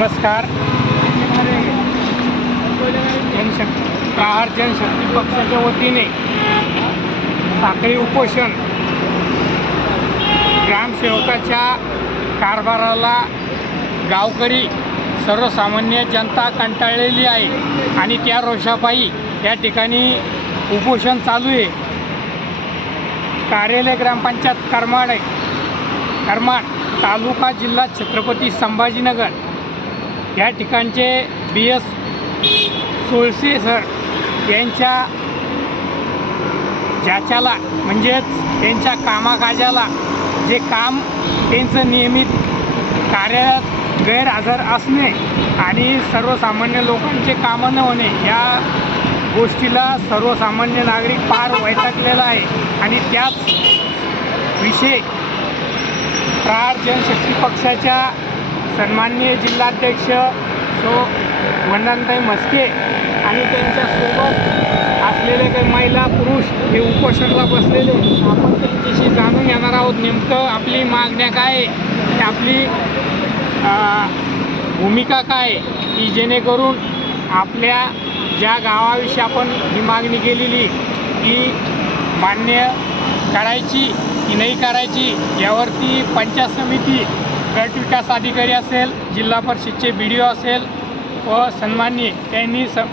नमस्कार. जनशक्ती प्रहार जनशक्ती पक्षाच्या वतीने साखळी उपोषण ग्रामसेवकाच्या कारभाराला गावकरी सर्वसामान्य जनता कंटाळलेली आहे आणि त्या रोषापायी या ठिकाणी उपोषण चालू आहे. कार्यालय ग्रामपंचायत करमाड आहे. करमाड तालुका जिल्हा छत्रपती संभाजीनगर. या ठिकाणचे बी एस सोळसे सर यांच्या ज्याच्याला म्हणजेच त्यांच्या कामाकाजाला जे काम त्यांचं नियमित कार्यालयात गैरहजर असणे आणि सर्वसामान्य लोकांचे कामं न होणे या गोष्टीला सर्वसामान्य नागरिक फार वैतागलेला आहे. आणि त्याच विषय प्रहार जनशक्ती पक्षाच्या सन्माननीय जिल्हाध्यक्ष सो वंदनताई मस्के आणि त्यांच्यासोबत असलेले काही महिला पुरुष हे उपोषणाला बसलेले. आपण त्यांच्याशी जाणून घेणार आहोत नेमकं आपली मागण्या काय आहे आणि आपली भूमिका काय की जेणेकरून आपल्या ज्या गावाविषयी आपण ही मागणी केलेली ती मान्य करायची की नाही करायची यावरती पंचायत समिती गट विकास अधिकारी असेल जिल्हा परिषदचे बी डी ओ असेल व सन्माननीय त्यांनी स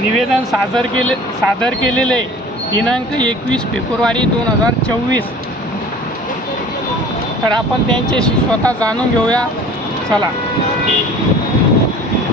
निवेदन सादर केले सादर केलेले दिनांक एकवीस फेब्रुवारी दोन हजार चोवीस. तर आपण त्यांच्याशी स्वतः जाणून घेऊया. चला.